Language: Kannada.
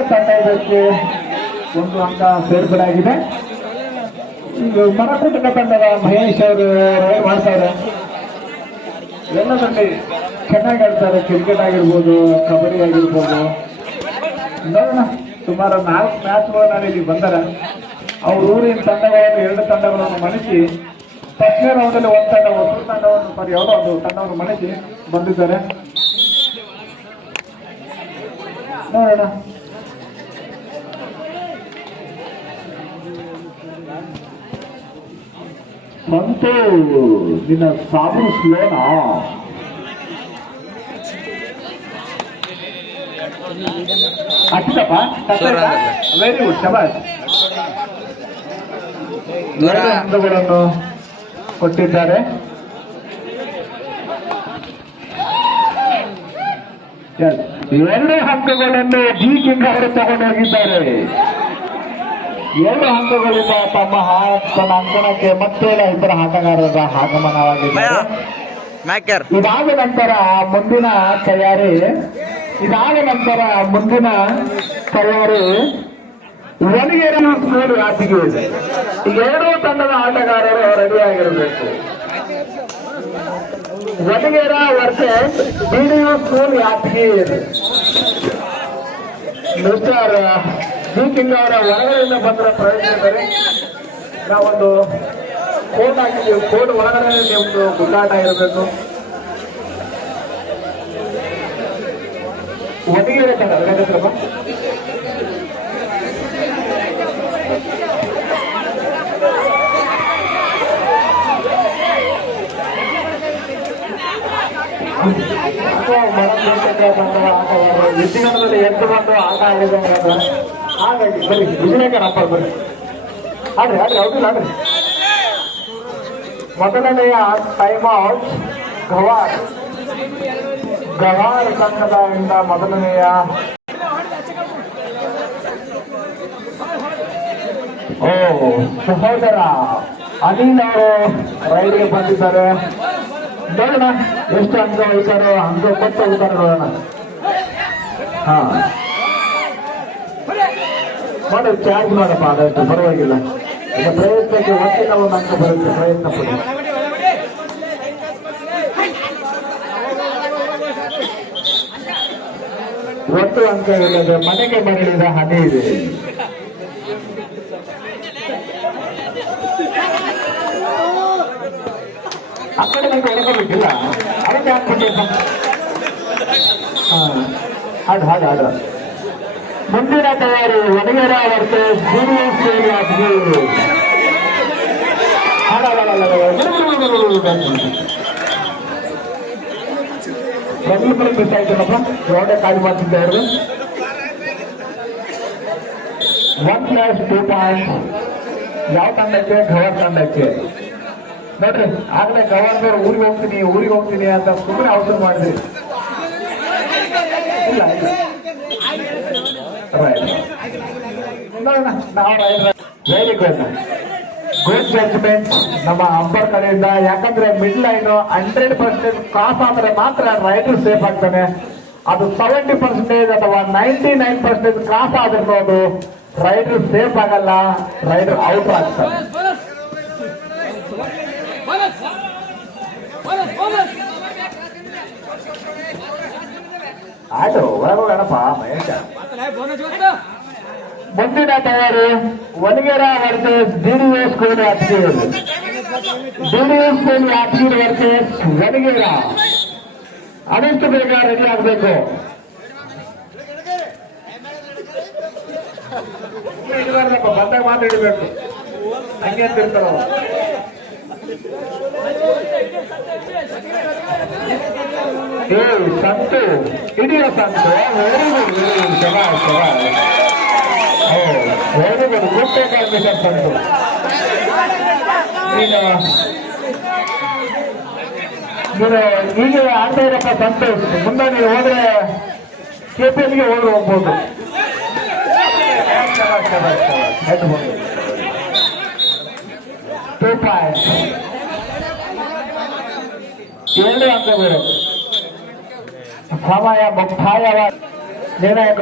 ಗವಾರ್ ತಂಡ ಇದಕ್ಕೆ 1 ಅಂಕ ಸೇರ್ಪಡೆಯಾಗಿದೆ. ಈಗ ಮರಕುಟುಂಬ ತಂಡದ ಮಹೇಶ್ ಅವರು ರೈಡ್ ಮಾಡ್ತಾರೆ. ಎಲ್ಲದಲ್ಲಿ ಚೆನ್ನಾಗಿ ಆಡ್ತಾರೆ. ಕ್ರಿಕೆಟ್ ಆಗಿರ್ಬೋದು, ಕಬಡ್ಡಿ ಆಗಿರ್ಬೋದು. ನೋಡೋಣ, ಸುಮಾರು 4 ಮ್ಯಾಚ್ಗಳನ್ನ ಇಲ್ಲಿ ಬಂದರೆ ಅವ್ರ ಊರಿನ ತಂಡಗಳನ್ನು 2 ತಂಡಗಳನ್ನು ಮಣಿಸಿ ಫಸ್ಟ್ನೇ ರೌಂಡಲ್ಲಿ 1 ತಂಡ ಹೊಸ ತಂಡವನ್ನು ಯಾವುದೋ ಒಂದು ತಂಡವನ್ನು ಮಣಿಸಿ ಬಂದಿದ್ದಾರೆ. ನೋಡೋಣ. ಸಂತು ನಿನ್ನ ಸಾಬು ಸ್ಲೋನಾ? ಅಷ್ಟಪ್ಪ, ವೆರಿ ಗುಡ್, ಶಬಾಷ್. 2 ಅಂಕಗಳನ್ನು ಕೊಟ್ಟಿದ್ದಾರೆ. ಎರಡು ಅಂಕಗಳನ್ನು ಜಿ ಕಿಂಗ್ ಅವರು ತಗೊಂಡು ಹೋಗಿದ್ದಾರೆ. 2 ಅಂಕಗಳಿಂದ ತಮ್ಮ ತನ್ನ ಅಂಕಣಕ್ಕೆ ಮತ್ತೆ ಇಬ್ಬರ ಆಟಗಾರರ ಆಗಮನವಾಗಿದ್ದಾರೆ. ಇದಾದ ನಂತರ ಮುಂದಿನ ತಯಾರಿ ಒಣಗೇರ ಸ್ಕೂಲ್ ರಾತಿಗೆ ಇದೆ. ಈಗ 2 ತಂಡದ ಆಟಗಾರರು ರೆಡಿಯಾಗಿರಬೇಕು. Onagera versus BDU school Yadgir. Mister G king ಅವರ ಒಳಗಡೆಯಿಂದ ಬಂದ ಪ್ರವೇಶಿಸಿದರೆ ನಾವೊಂದು ಕೋಟ್ ಹಾಕಿದ್ದೀವಿ. ಕೋಟ್ ಒಳಗಡೆ ನಿಮ್ದು ಗುಡ್ಡಾಟ ಇರಬೇಕು. ಒಣಗೇರ ತಂಡ ವಿಜಯನಗರದಲ್ಲಿ ಎದ್ದು ಬಂದು ಆಟ ಆಡಿದಂಗೆ. ಹಾಗಾಗಿ ಬರೀ ವಿಜಯನಗರ ಬರ್ರಿ ಆಡ್ರಿ ಹೌದಿಲ್ಲ ಆಡ್ರಿ. ಮೊದಲನೆಯ ಟೈಮ್ ಔಟ್ ಗವಾರ್ ತಂಡದಿಂದ ಮೊದಲನೆಯ ಸಹೋದರ ಅನಿಲ್ ಅವರು ರೈಡ್ಗೆ ಬಂದಿದ್ದಾರೆ. ನೋಡೋಣ ಎಷ್ಟು ಅಂಕ ಹೋಗ್ತಾರೋ, ಅಂಕ ಕೊಟ್ಟು ಹೋಗ್ತಾರೆ ನೋಡೋಣ. ನೋಡಿ, ಚಾರ್ಜ್ ಮಾಡಪ್ಪ, ಆದಷ್ಟು ಪರವಾಗಿಲ್ಲ. ಈಗ ಪ್ರಯತ್ನಕ್ಕೆ ಒಟ್ಟಿನ 1 ಅಂಕ ಬರುತ್ತೆ. ಪ್ರಯತ್ನ ಪಡಿ. ಒಟ್ಟು ಅಂಕ ಇಲ್ಲದೆ ಮನೆಗೆ ಮರಳಿದ ಹನಿ ಇದೆ. ಆ ಕಡೆ ನಂಗೆ ಹೊರಗಬೇಕಿಲ್ಲ, ಅದಕ್ಕೆ ಹಾಕ್ಬಿಟ್ಟಿದ್ದ. ಹಾಡು ಮುಂದಿನ ತಯಾರಿ ಒಣಗೇರ ವರ್ಸಸ್ ಜೂನಿಯರ್ ಯಾದಗಿರಿ. ಪ್ರತಿಯೊಬ್ಬರು ಮಿಸ್ ಆಯ್ತಲ್ಲಪ್ಪ, ರೋಡೆ ಖಾಲಿ ಮಾಡ್ತಿದ್ದಾರೆ. 1+2 ಪಾಯಿಂಟ್ ಯಾವ ತಂಡಕ್ಕೆ? ಗವರ್ ತಂಡಕ್ಕೆ. ನೋಡ್ರಿ, ಆಗ್ಲೇ ಗವರ್ನರ್ ಊರಿಗೆ ಹೋಗ್ತೀನಿ ಅಂತ ಸುಮ್ಮನೆ ಅವಸರ ಮಾಡಿದ್ರಿ. ಇಲ್ಲ ವೆರಿ ಗುಡ್ ಜಡ್ಜ್ಮೆಂಟ್ ನಮ್ಮ ಅಂಬರ್ ಕಡೆಯಿಂದ. ಯಾಕಂದ್ರೆ ಮಿಡ್ ಲೈನ್ 100% ಕ್ರಾಸ್ ಆದರೆ ಮಾತ್ರ ರೈಡರ್ ಸೇಫ್ ಆಗ್ತಾನೆ. ಅದು 70% ಅಥವಾ 99% ಕ್ರಾಸ್ ಆಗಿರ್ಬೋದು, ರೈಡರ್ ಸೇಫ್ ಆಗಲ್ಲ, ರೈಡರ್ ಔಟ್ ಆಗ್ತಾನೆ. ಆಯ್ತು, ಒಳಗೋಗಣಪ್ಪ ಮಹೇಶ. ಮುಂದಿನ ತಯಾರಿ Onagera versus DDO school Yadgir. DDO school Yadgir versus Onagera. ಆದಷ್ಟು ಬೇಗ ರೆಡಿ ಆಗಬೇಕು. ಇಡಬಾರ್ದಪ್ಪ, ಬಂದಾಗ ಮಾತ್ರ ಇಡಬೇಕು. ಹಂಗೆ ಅಂತ ಇರ್ತಾರ. ಸಂತು ಹಿಡಿಯೋ ಸಂತು. ವೆರಿ ಗುಡ್, ಶಬಾಷ್. Very good, good taker Santu. ಈಗ ನೀನು ಆಡ್ತಾ ಇರಪ್ಪ ಸಂತೋಷ್. ಮುಂದೆ ನೀವು ಹೋದ್ರೆ KPL ಹೋದ್ರೆ ಹೋಗ್ಬೋದು. ಹೆಡ್ ಬಂದು 2 ಪಾಯಿಂಟ್. 2 ಅಂಕಗಳು. ಸಮಯ ಮುಕ್ತಾಯವಾದ ನಿರ್ಣಾಯಕ